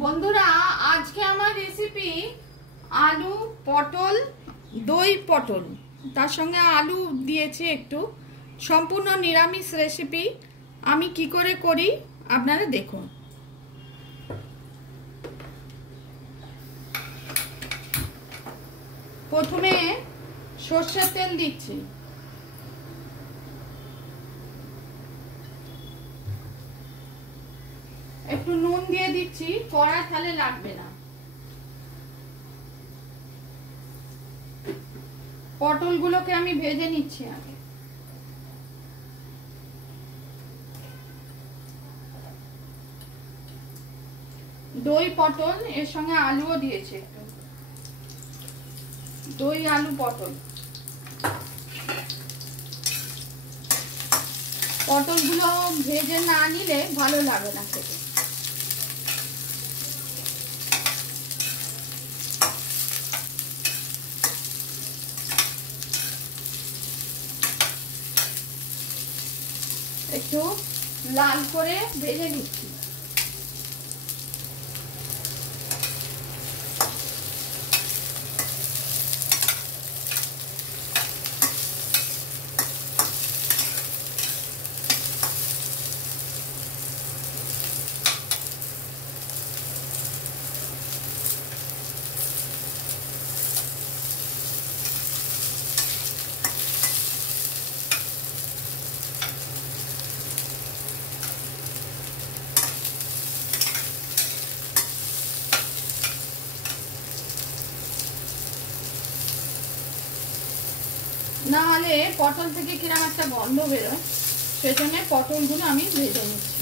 বন্ধুরা আজকে আমার রেসিপি আলু পটল দই পটল, তার সঙ্গে আলু দিয়েছি একটু। সম্পূর্ণ নিরামিষ রেসিপি। আমি কি করে করি আপনারা দেখুন। প্রথমে সরষের তেল দিচ্ছি, একটু নুন দিয়ে দিচ্ছি, কড়া তাহলে লাগবে না। পটলগুলোকে আমি ভেজে নিচ্ছি আগে। দই পটল এর সঙ্গে আলুও দিয়েছি, একটু দই আলু পটল। পটলগুলো ভেজে না নিলে ভালো লাগে না খেতে। একটু লাল করে ভেজে নিচ্ছি। না হলে পটল থেকে কিরকম একটা গন্ধ বেরোয়, সেজন্য পটলগুলো আমি ভেজে নিচ্ছি।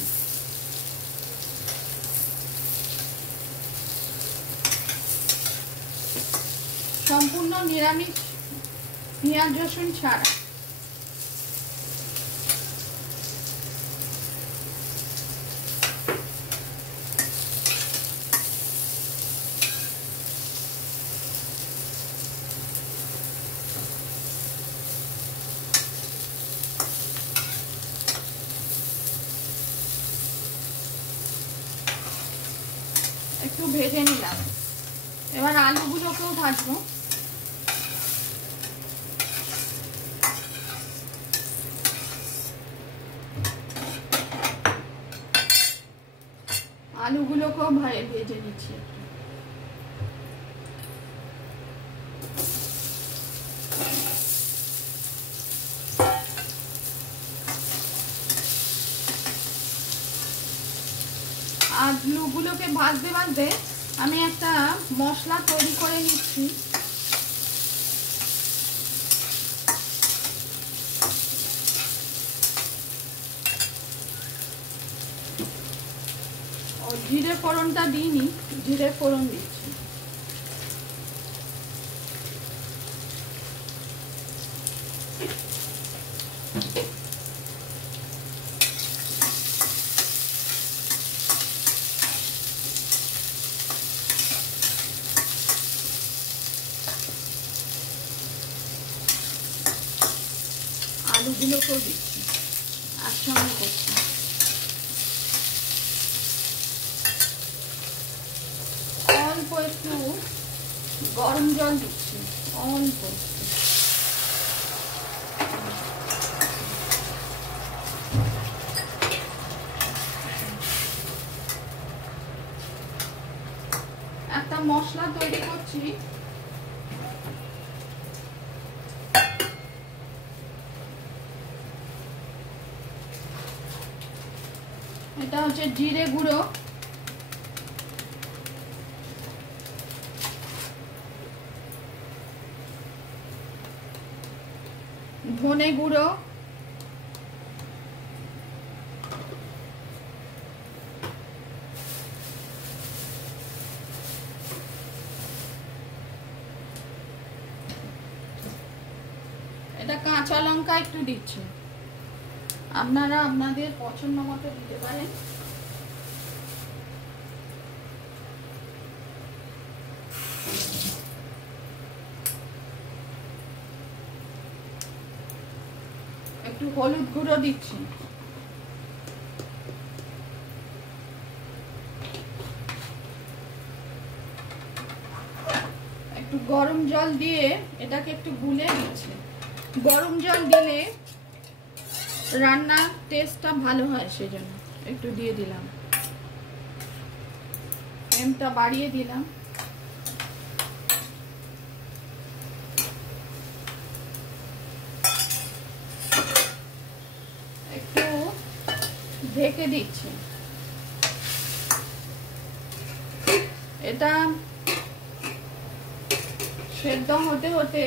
সম্পূর্ণ নিরামিষ, পেঁয়াজ রসুন ছাড়া। একটু ভেজে নিলাম, এবার আলুগুলোকেও ভাজবো। আলুগুলোকেও ভেজে নিচ্ছি একটু। আলুগুলোকে ভাজতে ভাজতে আমি একটা মশলা তৈরি করে নিচ্ছি। জিরে ফোড়নটা দিইনি, জিরে ফোড়ন দিচ্ছি। আলুগুলোকেও দিচ্ছি, একসঙ্গে করছি। অল্প একটু গরম জল দিচ্ছি, অল্প। একটা মশলা তৈরি করছি। এটা হচ্ছে জিরে গুঁড়ো, ধনে গুঁড়ো, এটা কাঁচা লঙ্কা একটু দিচ্ছি, আপনারা আপনাদের পছন্দ মতো দিতে পারেন। একটু হলুদ গুঁড়ো দিচ্ছি। একটু গরম জল দিয়ে এটাকে একটু গুলে দিচ্ছি। গরম জল দিলে রান্নার টেস্টটা ভালো হয়, সেজন্য একটু দিয়ে দিলাম। ফ্লেমটা বাড়িয়ে দিলাম। একটু ঢেকে দিচ্ছি। এটা সেদ্ধ হতে হতে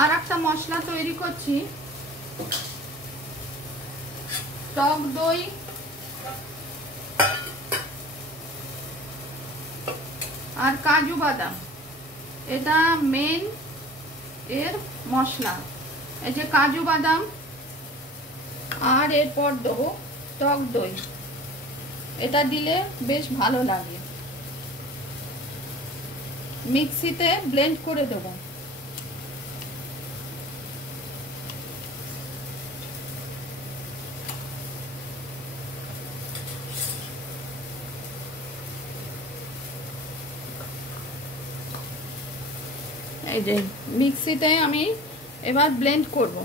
আর একটা মশলা তৈরি করছি। টক দই আর কাজু বাদাম, এটা মেন এর মশলা। এই যে কাজু বাদাম আর এরপর দেবো টক দই, এটা দিলে বেশ ভালো লাগে। মিক্সিতে ব্লেন্ড করে দেবো। এই যে মিক্সিতে আমি এবার ব্লেন্ড করব।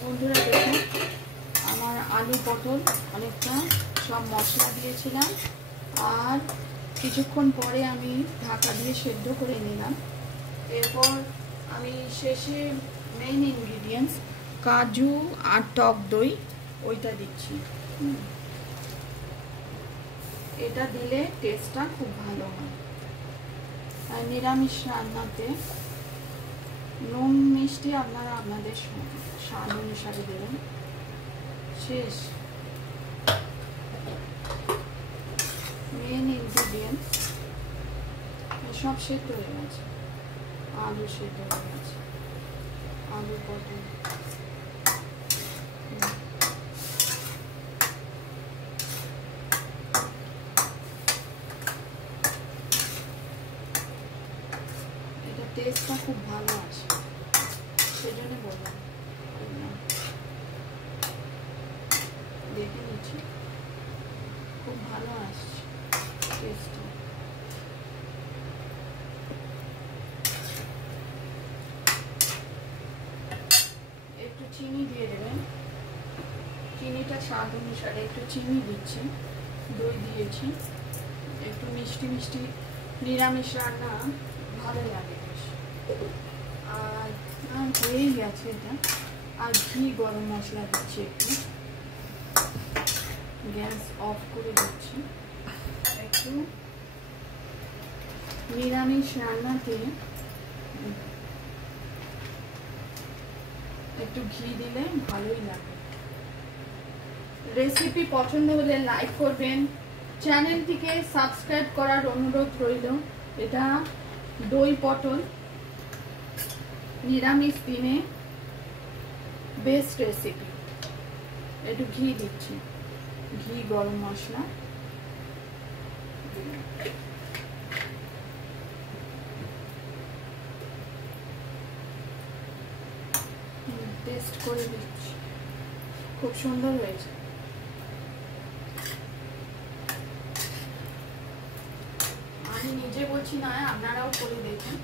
বন্ধুরা দেখুন, আমার আলু পটল অনেকটা সব মশলা দিয়েছিলাম, আর কিছুক্ষণ পরে আমি ঢাকা দিয়ে সেদ্ধ করে নিলাম। এরপর আমি শেষে মেইন ইনগ্রিডিয়েন্টস কাজু আর টক দই ওইটা দিচ্ছি। এটা দিলে টেস্টটা খুব ভালো হয়। আর নিরামিষ রান্নাতে নুন মিষ্টি আপনারা আপনাদের স্বাদ অনুসারে দেবেন। শেষ মেন ইনগ্রিডিয়েন্ট সব সেদ্ধ হয়ে গেছে। আলু সেদ্ধ হয়ে গেছে, আলু পটল। এটা টেস্টটা খুব ভালো আছে, সেজন্য বললাম। দেখে নিচ্ছি, খুব ভালো আসছে টেস্টটা। একটু চিনি দিয়ে দেবেন, চিনিটা স্বাদ অনুসারে একটু চিনি দিচ্ছি। দই দিয়েছি, একটু মিষ্টি মিষ্টি নিরামিষ রান্না ভালো লাগে বেশ। আর হয়েই গেছে এটা। আর ঘি গরম মশলা দিচ্ছি, একটু গ্যাস অফ করে দিচ্ছি। একটু নিরামিষ রান্নাতে একটু ঘি দিলে ভালোই লাগে। রেসিপি পছন্দ হলে লাইক করবেন, চ্যানেলটিকে সাবস্ক্রাইব করার অনুরোধ রইল। এটা দই পটল নিরামিষ দিনে বেস্ট রেসিপি। একটু ঘি দিচ্ছি, ঘি গরম মশলা। টেস্ট করে দিচ্ছি, খুব সুন্দর হয়েছে। আমি নিজে বলছি না, আপনারাও করে দেখুন।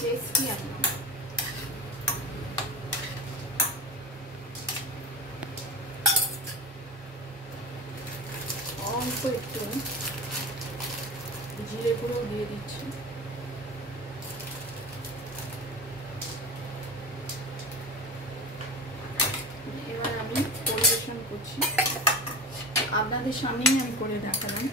টেস্টি একদম। অল্প একটু জিরে গুঁড়ো দিয়ে দিচ্ছি। এবার আমি পরিবেশন করছি, আপনাদের সামনেই আমি করে দেখালাম।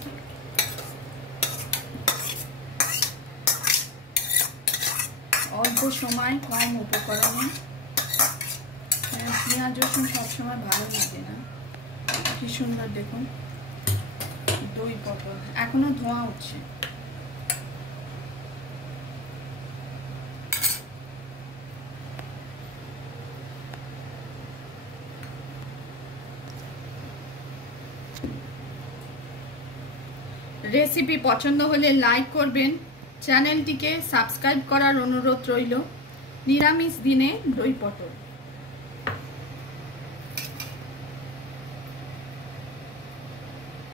অল্প সময়, কম উপকরণে। পেঁয়াজ রসুন সবসময় ভালো লাগে না। কি সুন্দর দেখুন দই পটল, এখনো ধোঁয়া উঠছে। রেসিপি পছন্দ হলে লাইক করবেন, চ্যানেলটিকে সাবস্ক্রাইব করার অনুরোধ রইল। নিরামিষ দিনে দই পটল।